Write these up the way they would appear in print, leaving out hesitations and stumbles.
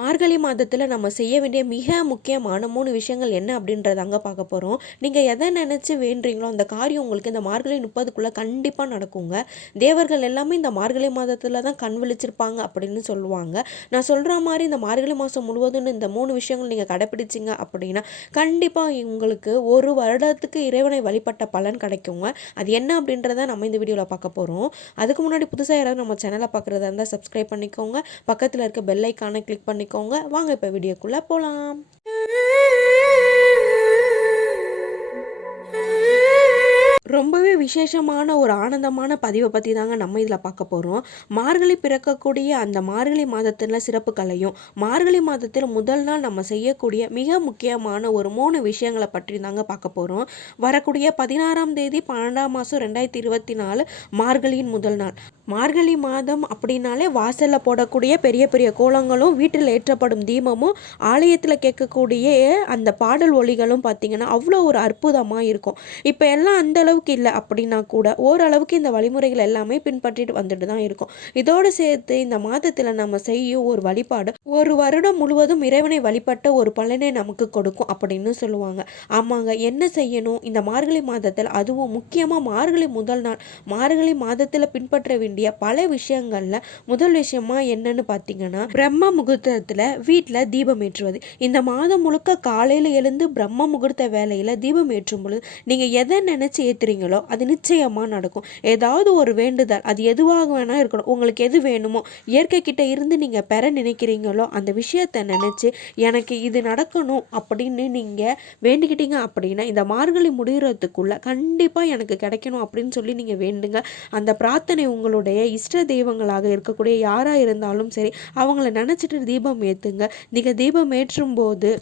மார்கழி மாதத்தில் நம்ம செய்ய வேண்டிய மிக முக்கியமான 3 விஷயங்கள் என்ன அப்படின்றதாங்க பார்க்க போகிறோம். நீங்கள் எதை நினச்சி வேண்டுறீங்களோ அந்த காரியம் உங்களுக்கு இந்த மார்கழி 30க்குள்ளே கண்டிப்பாக நடக்குங்க. தேவர்கள் எல்லாமே இந்த மார்கழி மாதத்தில் தான் கண் விழிச்சிருப்பாங்க அப்படின்னு சொல்லுவாங்க. நான் சொல்கிற மாதிரி இந்த மார்கழி மாதம் முழுவதும் இந்த 3 விஷயங்கள் நீங்கள் கடைப்பிடிச்சிங்க அப்படின்னா கண்டிப்பாக உங்களுக்கு ஒரு வருடத்துக்கு இறைவனை வழிபட்ட பலன் கிடைக்குங்க. அது என்ன அப்படின்றத நம்ம இந்த வீடியோவில் பார்க்க போகிறோம். அதுக்கு முன்னாடி புதுசாக யாராவது நம்ம சேனலை பார்க்குறதா இருந்தால் சப்ஸ்கிரைப் பண்ணிக்கோங்க. பக்கத்தில் இருக்க பெல் ஐக்கானை கிளிக் பண்ணிக்கோங்க. வாங்க இப்போ வீடியோக்குள்ள போலாம். ரொம்பவே விசேஷமான ஒரு ஆனந்தமான பதிவை பற்றி தாங்க நம்ம இதில் பார்க்க போகிறோம். மார்கழி பிறக்கக்கூடிய அந்த மார்கழி மாதத்தில் சிறப்புகளையும் மார்கழி மாதத்தில் முதல் நாள் நம்ம செய்யக்கூடிய மிக முக்கியமான ஒரு 3 விஷயங்களை பற்றி தாங்க பார்க்க போகிறோம். வரக்கூடிய 16ஆம் தேதி 12ஆம் மாதம் 2024 மார்கழியின் முதல் நாள். மார்கழி மாதம் அப்படின்னாலே வாசலில் போடக்கூடிய பெரிய பெரிய கோலங்களும் வீட்டில் ஏற்றப்படும் தீபமும் ஆலயத்தில் கேட்கக்கூடிய அந்த பாடல் ஒலிகளும் பார்த்திங்கன்னா அவ்வளோ ஒரு அற்புதமாக இருக்கும். இப்போ எல்லாம் அந்த அளவுக்கு இல்லை அப்படின்னா கூட ஓரளவுக்கு இந்த வழிமுறைகள் எல்லாமே பின்பற்றிட்டு வந்துட்டு தான் இருக்கும். இதோடு சேர்த்து இந்த மாதத்தில் நம்ம செய்யும் ஒரு வழிபாடு ஒரு வருடம் முழுவதும் இறைவனை வழிபட்ட ஒரு பலனை நமக்கு கொடுக்கும் அப்படின்னு சொல்லுவாங்க. ஆமாங்க, என்ன செய்யணும் இந்த மார்கழி மாதத்தில், அதுவும் முக்கியமாக மார்கழி முதல் நாள் மார்கழி மாதத்தில் பின்பற்ற வேண்டிய பல விஷயங்கள்ல முதல் விஷயமா என்னன்னு பார்த்தீங்கன்னா பிரம்ம முகூர்த்தத்தில் வீட்டில் தீபம் ஏற்றுவது. இந்த மாதம் முழுக்க காலையில் எழுந்து பிரம்ம முகூர்த்த வேலையில் தீபம் ஏற்றும் பொழுது நீங்கள் எதை நினைச்சு ஏற்றுறீங்களோ அது நிச்சயமாக நடக்கும். ஏதாவது ஒரு வேண்டுதல், அது எதுவாக வேணா இருக்கணும், உங்களுக்கு எது வேணுமோ இயற்கை கிட்ட இருந்து நீங்கள் பெற நினைக்கிறீங்களோ அந்த விஷயத்தை நினைச்சு எனக்கு இது நடக்கணும் அப்படின்னு நீங்கள் வேண்டிக்கிட்டீங்க அப்படின்னா இந்த மார்கழி முடிகிறதுக்குள்ள கண்டிப்பாக எனக்கு கிடைக்கணும் அப்படின்னு சொல்லி நீங்கள் வேண்டுங்க. அந்த பிரார்த்தனை உங்களுடைய இஷ்ட தெய்வங்களாக இருக்கக்கூடிய யாராக இருந்தாலும் சரி அவங்கள நினச்சிட்டு தீபம் ஏற்றுங்க. நீங்கள் தீபம் ஏற்றும் போது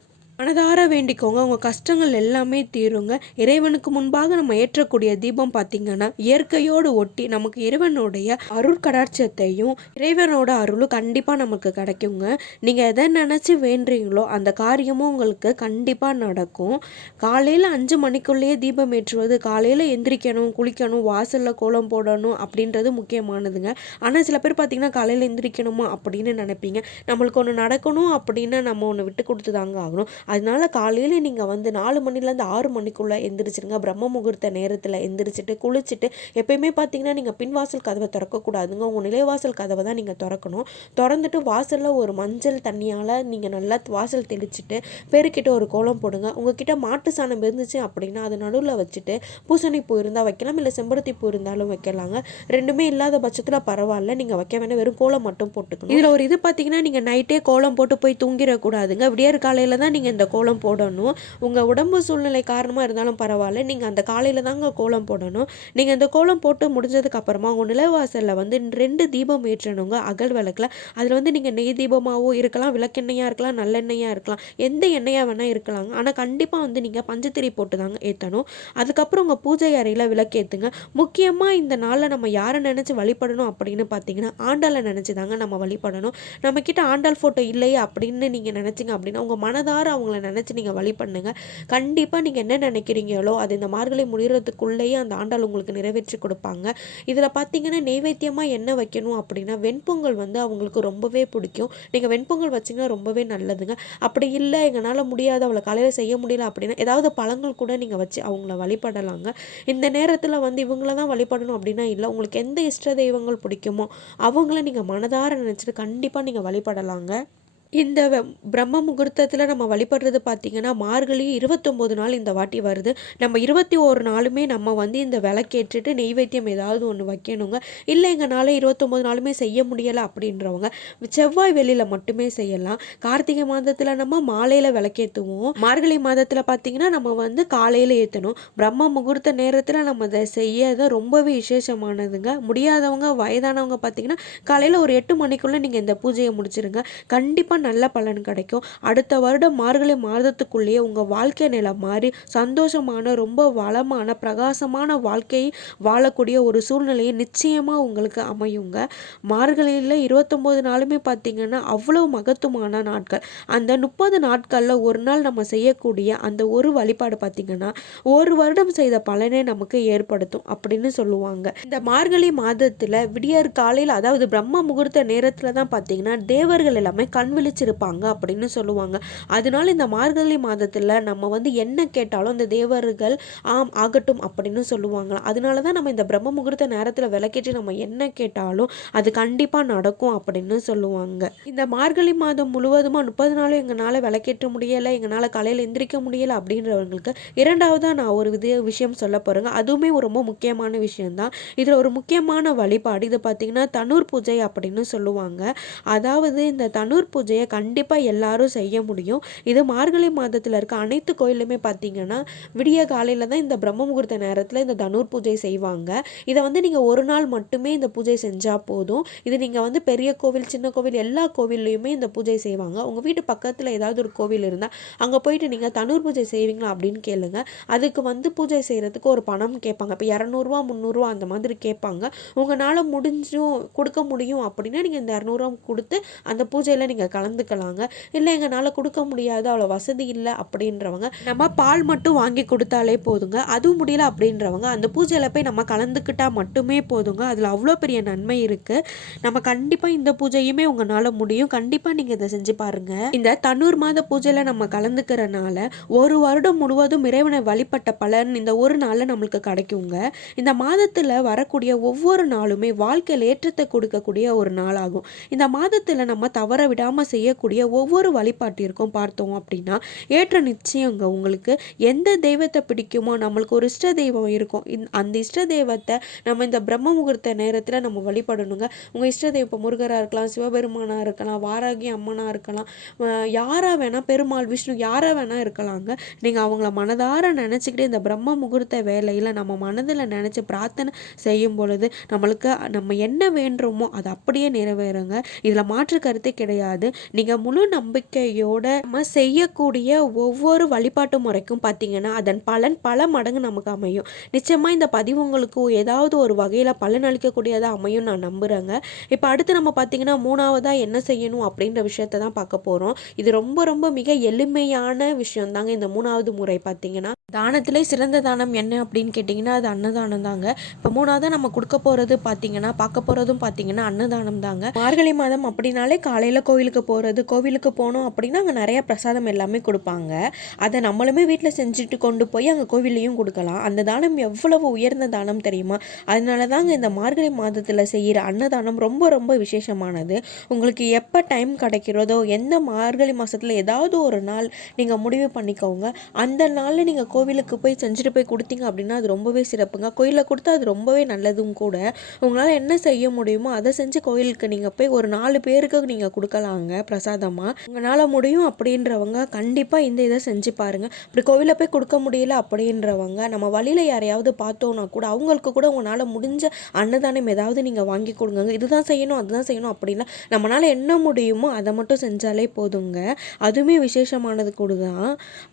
மனதார வேண்டிக்கோங்க, உங்கள் கஷ்டங்கள் எல்லாமே தீருங்க. இறைவனுக்கு முன்பாக நம்ம ஏற்றக்கூடிய தீபம் பார்த்திங்கன்னா இயற்கையோடு ஒட்டி நமக்கு இறைவனுடைய அருள் கடாட்சத்தையும் இறைவனோட அருளும் கண்டிப்பாக நமக்கு கிடைக்குங்க. நீங்கள் எதை நினச்சி வேண்டுறீங்களோ அந்த காரியமும் உங்களுக்கு கண்டிப்பாக நடக்கும். காலையில் 5 மணிக்குள்ளேயே தீபம் ஏற்றுவது, காலையில் எந்திரிக்கணும், குளிக்கணும், வாசலில் கோலம் போடணும் அப்படின்றது முக்கியமானதுங்க. ஆனால் சில பேர் பார்த்திங்கன்னா காலையில் எந்திரிக்கணுமா அப்படின்னு நினைப்பீங்க. நம்மளுக்கு ஒன்று நடக்கணும் அப்படின்னா நம்ம ஒன்று விட்டு கொடுத்து தாங்க ஆகணும். அதனால காலையில் நீங்கள் 4 மணிலேருந்து 6 மணிக்குள்ளே எந்திரிச்சிருங்க. பிரம்ம முகூர்த்த நேரத்தில் எந்திரிச்சிட்டு குளிச்சுட்டு எப்பயுமே பார்த்தீங்கன்னா நீங்கள் பின்வாசல் கதவை திறக்கக்கூடாதுங்க. உங்கள் நிலைவாசல் கதவை தான் நீங்கள் திறக்கணும். திறந்துட்டு வாசலில் ஒரு மஞ்சள் தண்ணியால் நீங்கள் நல்லா வாசல் தெளிச்சுட்டு பெருக்கிட்டு ஒரு கோலம் போடுங்க. உங்ககிட்ட மாட்டு சாணம் இருந்துச்சு அப்படின்னா அது நடுவில் வச்சுட்டு பூசணி பூ இருந்தால் வைக்கலாம், இல்லை செம்பருத்தி பூ இருந்தாலும் வைக்கலாங்க. ரெண்டுமே இல்லாத பட்சத்தில் பரவாயில்ல, நீங்கள் வைக்க வேணாம், வெறும் கோலம் மட்டும் போட்டுக்கணும். இதில் ஒரு இது பார்த்தீங்கன்னா நீங்கள் நைட்டே கோலம் போட்டு போய் தூங்கிடக்கூடாதுங்க. விடியற் காலையில் தான் நீங்கள் இந்த கோலம் போடணும். உங்கள் உடம்பு சூழ்நிலை காரணமாக இருந்தாலும் பரவாயில்ல, நீங்கள் அந்த காலையில் தாங்க கோலம் போடணும். நீங்கள் இந்த கோலம் போட்டு முடிஞ்சதுக்கு அப்புறமா உங்கள் நிலவாசலில் 2 தீபம் ஏற்றணுங்க. அகல் விளக்கில் அதில் நீங்கள் நெய் தீபமாகவும் இருக்கலாம், விளக்கெண்ணெயாக இருக்கலாம், நல்லெண்ணெயாக இருக்கலாம், எந்த எண்ணெயாக வேணால் இருக்கலாங்க. ஆனால் கண்டிப்பாக நீங்கள் பஞ்சத்திரி போட்டு தாங்க ஏற்றணும். அதுக்கப்புறம் உங்கள் பூஜை அறையில் விளக்கேற்றுங்க. முக்கியமாக இந்த நாளில் நம்ம யாரை நினச்சி வழிபடணும் அப்படின்னு பார்த்தீங்கன்னா ஆண்டாளை நினச்சி தாங்க நம்ம வழிபடணும். நம்மக்கிட்ட ஆண்டாள் ஃபோட்டோ இல்லையே அப்படின்னு நீங்கள் நினச்சிங்க அப்படின்னா உங்கள் மனதார அவங்கள நினச்சி நீங்கள் வழி பண்ணுங்க. கண்டிப்பாக நீங்கள் என்ன நினைக்கிறீங்களோ அது இந்த மார்கழி முடிகிறதுக்குள்ளேயே அந்த ஆண்டாள் உங்களுக்கு நிறைவேற்றி கொடுப்பாங்க. இதில் பார்த்தீங்கன்னா நெய்வேத்தியமாக என்ன வைக்கணும் அப்படின்னா வெண்பொங்கல் அவங்களுக்கு ரொம்பவே பிடிக்கும். நீங்கள் வெண்பொங்கல் வச்சிங்கன்னா ரொம்பவே நல்லதுங்க. அப்படி இல்லை எங்களால் முடியாது, அவளை காலையில் செய்ய முடியல அப்படின்னா ஏதாவது பழங்கள் கூட நீங்கள் வச்சு அவங்கள வழிபடலாங்க. இந்த நேரத்தில் இவங்கள தான் வழிபடணும் அப்படின்னா இல்லை, உங்களுக்கு எந்த இஷ்ட தெய்வங்கள் பிடிக்குமோ அவங்கள நீங்கள் மனதார நினச்சிட்டு கண்டிப்பாக நீங்கள் வழிபடலாங்க. இந்த பிரம்ம முகூர்த்தத்தில் நம்ம வழிபடுறது பார்த்திங்கன்னா மார்கழி 29 நாள் இந்த வாட்டி வருது. நம்ம 21 நாளுமே நம்ம இந்த விளக்கேற்றிட்டு நெய்வேத்தியம் ஏதாவது ஒன்று வைக்கணுங்க. இல்லை எங்களால் 29 நாளுமே செய்ய முடியலை அப்படின்றவங்க செவ்வாய் வெளியில் மட்டுமே செய்யலாம். கார்த்திகை மாதத்தில் நம்ம மாலையில் விளக்கேற்றுவோம். மார்கழி மாதத்தில் பார்த்திங்கன்னா நம்ம காலையில் ஏற்றணும். பிரம்ம முகூர்த்த நேரத்தில் நம்ம அதை செய்யறது ரொம்பவே விசேஷமானதுங்க. முடியாதவங்க வயதானவங்க பார்த்திங்கன்னா காலையில் ஒரு 8 மணிக்குள்ளே நீங்கள் இந்த பூஜையை முடிச்சிருங்க. கண்டிப்பாக நல்ல பலன் கிடைக்கும். அடுத்த வருடம் மார்கழி மாதத்துக்குள்ளேயே உங்கள் வாழ்க்கை நிலை மாறி சந்தோஷமான ரொம்ப வளமான பிரகாசமான வாழ்க்கையை வாழக்கூடிய ஒரு சூழ்நிலையை நிச்சயமாக உங்களுக்கு அமையுங்க. மார்கழியில் 29 நாளுமே பார்த்திங்கன்னா அவ்வளோ மகத்துவமான நாட்கள். அந்த 30 நாட்களில் ஒரு நாள் நம்ம செய்யக்கூடிய அந்த ஒரு வழிபாடு பார்த்திங்கன்னா ஒரு வருடம் செய்த பலனை நமக்கு ஏற்படுத்தும் அப்படின்னு சொல்லுவாங்க. இந்த மார்கழி மாதத்தில் விடியற் காலையில் அதாவது பிரம்ம முகூர்த்த நேரத்தில் தான் பார்த்திங்கன்னா தேவர்கள் எல்லாமே கண்விழி கொந்தளிச்சிருப்பாங்க அப்படின்னு சொல்லுவாங்க. அதனால இந்த மார்கழி மாதத்தில் நம்ம வந்து என்ன கேட்டாலும் இந்த தேவர்கள் ஆம் ஆகட்டும் அப்படின்னு சொல்லுவாங்களாம். அதனால தான் நம்ம இந்த பிரம்ம முகூர்த்த நேரத்தில் விளக்கேற்றி நம்ம என்ன கேட்டாலும் அது கண்டிப்பாக நடக்கும் அப்படின்னு சொல்லுவாங்க. இந்த மார்கழி மாதம் முழுவதுமா 30 நாளும் எங்களால் விளக்கேற்ற முடியலை, எங்களால் காலையில் எந்திரிக்க முடியலை அப்படின்றவங்களுக்கு இரண்டாவதாக நான் ஒரு விஷயம் சொல்ல போகிறேங்க. அதுவுமே ஒரு ரொம்ப முக்கியமான விஷயம்தான். இதில் ஒரு முக்கியமான வழிபாடு இது பார்த்திங்கன்னா தனூர் பூஜை அப்படின்னு சொல்லுவாங்க. அதாவது இந்த தனூர் பூஜையை கண்டிப்பாக எல்லாரும் செய்ய முடியும். இது மார்கழி மாதத்தில் இருக்க அனைத்து கோயிலுமே பார்த்திங்கன்னா விடிய காலையில் தான் இந்த பிரம்ம முகூர்த்த நேரத்தில் இந்த தனூர் பூஜை செய்வாங்க. இதை வந்து நீங்கள் ஒரு நாள் மட்டுமே இந்த பூஜை செஞ்சால் போதும். இது நீங்கள் வந்து பெரிய கோவில் சின்ன கோவில் எல்லா கோவில்லையுமே இந்த பூஜை செய்வாங்க. உங்கள் வீட்டு பக்கத்தில் ஏதாவது ஒரு கோவில் இருந்தால் அங்கே போயிட்டு நீங்கள் தனூர் பூஜை செய்வீங்களா அப்படின்னு கேளுங்க. அதுக்கு வந்து பூஜை செய்கிறதுக்கு ஒரு பணம் கேட்பாங்க. இப்போ 200 300 அந்த மாதிரி கேட்பாங்க. உங்களால் முடிஞ்சும் கொடுக்க முடியும் அப்படின்னா நீங்கள் இந்த 200 கொடுத்து அந்த பூஜையில் நீங்கள் கலந்துக்கலாங்க. இல்லை எங்களால் கொடுக்க முடியாது, அவ்வளோ வசதி இல்லை அப்படின்றவங்க நம்ம பால் மட்டும் வாங்கி கொடுத்தாலே போதுங்க. அதுவும் முடியல அப்படின்றவங்க அந்த பூஜையில் போய் நம்ம கலந்துக்கிட்டால் மட்டுமே போதுங்க. அதில் அவ்வளோ பெரிய நன்மை இருக்குது. நம்ம கண்டிப்பாக இந்த பூஜையுமே உங்களால் முடியும். கண்டிப்பாக நீங்கள் இதை செஞ்சு பாருங்கள். இந்த தனூர் மாத பூஜையில் நம்ம கலந்துக்கிறனால ஒரு வருடம் முழுவதும் இறைவனை வழிபட்ட பலன் இந்த ஒரு நாளில் நம்மளுக்கு கிடைக்குங்க. இந்த மாதத்தில் வரக்கூடிய ஒவ்வொரு நாளுமே வாழ்க்கையில் ஏற்றத்தை கொடுக்கக்கூடிய ஒரு நாளாகும். இந்த மாதத்தில் நம்ம தவற விடாமல் செய்யக்கூடிய ஒவ்வொரு வழிபாட்டிற்கும் பார்த்தோம் அப்படின்னா ஏற்ற நிச்சயங்க. உங்களுக்கு எந்த தெய்வத்தை பிடிக்குமோ, நம்மளுக்கு ஒரு இஷ்ட தெய்வம் இருக்கும், அந்த இஷ்ட தெய்வத்தை நம்ம இந்த பிரம்ம முகூர்த்த நேரத்தில் நம்ம வழிபடணுங்க. உங்கள் இஷ்ட தெய்வம் முருகராக இருக்கலாம், சிவபெருமானாக இருக்கலாம், வாராகி அம்மனாக இருக்கலாம், யாராக வேணால், பெருமாள் விஷ்ணு யாராக வேணால் இருக்கலாங்க. நீங்கள் அவங்கள மனதார நினச்சிக்கிட்டு இந்த பிரம்ம முகூர்த்த வேலையில் நம்ம மனதில் நினச்சி பிரார்த்தனை செய்யும் பொழுது நம்மளுக்கு நம்ம என்ன வேண்டுமோ அது அப்படியே நிறைவேறுங்க. இதில் மாற்று கருத்தே கிடையாது. நீங்கள் முழு நம்பிக்கையோட நம்ம செய்யக்கூடிய ஒவ்வொரு வழிபாட்டு முறைக்கும் பார்த்தீங்கன்னா அதன் பலன் பல மடங்கு நமக்கு அமையும். நிச்சயமாக இந்த பதிவு உங்களுக்கு ஏதாவது ஒரு வகையில் பலன் அளிக்கக்கூடியதாக அமையும் நான் நம்புகிறேங்க. இப்போ அடுத்து நம்ம பார்த்தீங்கன்னா மூணாவதாக என்ன செய்யணும் அப்படின்ற விஷயத்தை தான் பார்க்க போகிறோம். இது ரொம்ப ரொம்ப மிக எளிமையான விஷயம் தாங்க. இந்த மூணாவது முறை பார்த்தீங்கன்னா தானத்திலே சிறந்த தானம் என்ன அப்படின்னு கேட்டிங்கன்னா அது அன்னதானம் தாங்க. இப்போ மூணாவதாக நம்ம கொடுக்க போகிறது பார்த்தீங்கன்னா பார்க்க போகிறதும் பார்த்தீங்கன்னா அன்னதானம் தாங்க. மார்கழி மாதம் அப்படின்னாலே காலையில் கோவிலுக்கு போகிறது, கோவிலுக்கு போனோம் அப்படின்னா அங்கே நிறைய பிரசாதம் எல்லாமே கொடுப்பாங்க. அதை நம்மளுமே வீட்டில் செஞ்சுட்டு கொண்டு போய் அங்கே கோவில்லையும் கொடுக்கலாம். அந்த தானம் எவ்வளவு உயர்ந்த தானம் தெரியுமா? அதனால தாங்க இந்த மார்கழி மாதத்தில் செய்கிற அன்னதானம் ரொம்ப ரொம்ப விசேஷமானது. உங்களுக்கு எப்போ டைம் கிடைக்கிறதோ எந்த மார்கழி மாதத்தில் ஏதாவது ஒரு நாள் நீங்கள் முடிவு பண்ணிக்கோங்க. அந்த நாளில் நீங்கள் கோவிலுக்கு போய் செஞ்சுட்டு போய் கொடுத்தீங்க அப்படின்னா அது ரொம்பவே சிறப்புங்க. கோயிலில் கொடுத்தா அது ரொம்பவே நல்லதும் கூட. உங்களால் என்ன செய்ய முடியுமோ அதை செஞ்சு கோயிலுக்கு நீங்கள் போய் ஒரு 4 பேருக்கு நீங்கள் கொடுக்கலாங்க பிரசாதமாக. உங்களால் முடியும் அப்படின்றவங்க கண்டிப்பாக இந்த இதை செஞ்சு பாருங்கள். இப்படி கோவிலில் போய் கொடுக்க முடியல அப்படின்றவங்க நம்ம வழியில் யாரையாவது பார்த்தோன்னா கூட அவங்களுக்கு கூட உங்களால் முடிஞ்ச அன்னதானம் ஏதாவது நீங்கள் வாங்கி கொடுங்க. இதுதான் செய்யணும் அதுதான் செய்யணும் அப்படின்னா நம்மளால் என்ன முடியுமோ அதை மட்டும் செஞ்சாலே போதுங்க. அதுவுமே விசேஷமானது கூட தான்.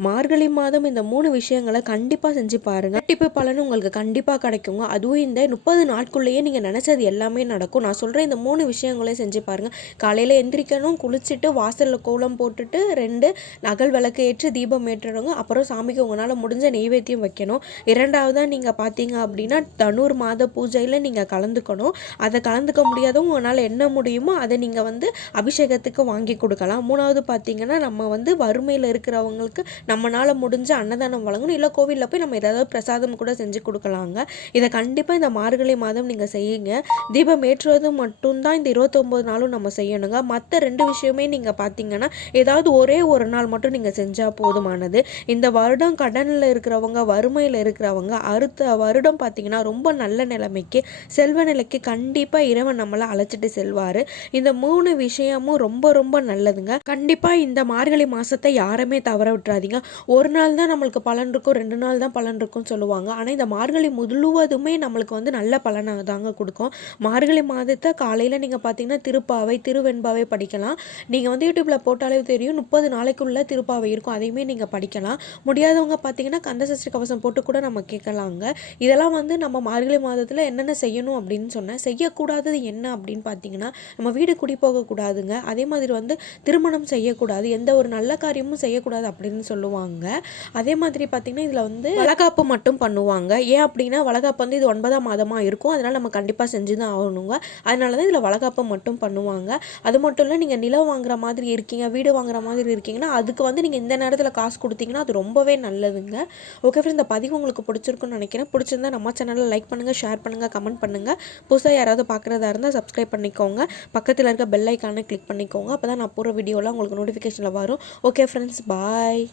மார்கழி மாதம் இந்த 3 விஷயங்களை கண்டிப்பாக செஞ்சு பாருங்கள். ரெட்டிப்பு பலன் உங்களுக்கு கண்டிப்பாக கிடைக்குங்க. அதுவும் இந்த 30 நாட்குள்ளேயே நீங்கள் நினச்சது எல்லாமே நடக்கும். நான் சொல்கிறேன் இந்த 3 விஷயங்களையும் செஞ்சு பாருங்கள். காலையில் எந்திரிக்கணும், குளிச்சுட்டு வாசலில் கோலம் போட்டுட்டு 2 அகல் விளக்கு ஏற்றி தீபம் ஏற்றுறவங்க, அப்புறம் சாமிக்கு உங்களால் முடிஞ்ச நெய்வேத்தியம் வைக்கணும். இரண்டாவதாக நீங்கள் பார்த்தீங்க அப்படின்னா தனூர் மாத பூஜையில் நீங்கள் கலந்துக்கணும். அதை கலந்துக்க முடியாதவங்க உங்களால் என்ன முடியுமோ அதை நீங்கள் வந்து அபிஷேகத்துக்கு வாங்கி கொடுக்கலாம். மூணாவது பார்த்தீங்கன்னா நம்ம வந்து வறுமையில் இருக்கிறவங்களுக்கு நம்மளால் முடிஞ்ச அன்னதானம் வழங்கணும். இல்லை கோவிலில் போய் நம்ம ஏதாவது பிரசாதம் கூட செஞ்சு கொடுக்கலாங்க. இதை கண்டிப்பாக இந்த மார்கழி மாதம் நீங்கள் செய்யுங்க. தீபம் ஏற்றுவது மட்டும்தான் இந்த 29 நாளும் நம்ம செய்யணுங்க. மற்ற 2 விஷயமே நீங்கள் பார்த்தீங்கன்னா ஏதாவது ஒரே ஒரு நாள் மட்டும் நீங்கள் செஞ்சால் போதுமானது. இந்த வருடம் கடனில் இருக்கிறவங்க, வறுமையில் இருக்கிறவங்க அடுத்த வருடம் பார்த்தீங்கன்னா ரொம்ப நல்ல நிலைமைக்கு, செல்வ நிலைக்கு கண்டிப்பாக இறைவன் நம்மளை அழைச்சிட்டு செல்வார். இந்த 3 விஷயமும் ரொம்ப ரொம்ப நல்லதுங்க. கண்டிப்பாக இந்த மார்கழி மாதத்தை யாருமே தவற விட்டுறாதீங்க. ஒரு நாள் தான் நம்மளுக்கு பலன் இருக்கும், 2 நாள் தான் பலன் இருக்கும்னு சொல்லுவாங்க. ஆனால் இந்த மார்கழி முழுவதுமே நம்மளுக்கு வந்து நல்ல பலனாக தாங்க கொடுக்கும். மார்கழி மாதத்தை காலையில் நீங்கள் பார்த்தீங்கன்னா திருப்பாவை திருவெண்பாவை படிக்கலாம். நீங்கள் வந்து யூடியூப்பில் போட்டாலே தெரியும் 30 நாளைக்குள்ளே திருப்பாவை இருக்கும். அதையுமே நீங்கள் படிக்கலாம். முடியாதவங்க பார்த்தீங்கன்னா கந்தசஷ்டி கவசம் போட்டு கூட நம்ம கேட்கலாங்க. இதெல்லாம் வந்து நம்ம மார்கழி மாதத்தில் என்னென்ன செய்யணும் அப்படின்னு சொன்னேன். செய்யக்கூடாதது என்ன அப்படின்னு பார்த்தீங்கன்னா நம்ம வீடு குடி போகக்கூடாதுங்க. அதே மாதிரி வந்து திருமணம் செய்யக்கூடாது, எந்த ஒரு நல்ல காரியமும் செய்யக்கூடாது அப்படின்னு சொல்லுவாங்க. அதே மாதிரி பார்த்திங்கன்னா இதில் வந்து வளகாப்பு மட்டும் பண்ணுவாங்க. ஏன் அப்படின்னா வளகாப்பு வந்து இது 9ஆம் மாதமாக இருக்கும். அதனால் நம்ம கண்டிப்பாக செஞ்சு தான் ஆகணுங்க. அதனால தான் இதில் வளகாப்பு மட்டும் பண்ணுவாங்க. அது மட்டும் இல்லை, நீங்கள் நிலம் வாங்குற மாதிரி இருக்கீங்க, வீடு வாங்குற மாதிரி இருக்கீங்கன்னா அதுக்கு வந்து நீங்கள் இந்த நேரத்தில் காசு கொடுத்தீங்கன்னா அது ரொம்பவே நல்லதுங்க. ஓகே ஃப்ரெண்ட்ஸ், இந்த பதிவு உங்களுக்கு பிடிச்சிருக்குன்னு நினைக்கிறேன். பிடிச்சிருந்தா நம்ம சேனலில் லைக் பண்ணுங்கள், ஷேர் பண்ணுங்கள், கமெண்ட் பண்ணுங்கள். புதுசாக யாராவது பார்க்குறதா இருந்தால் சப்ஸ்கிரைப் பண்ணிக்கோங்க. பக்கத்தில் இருக்க பெல் ஐக்கானை கிளிக் பண்ணிக்கோங்க. அப்போ தான் நான் போகிற வீடியோலாம் உங்களுக்கு நோட்டிஃபிகேஷனில் வரும். ஓகே ஃப்ரெண்ட்ஸ், பாய்.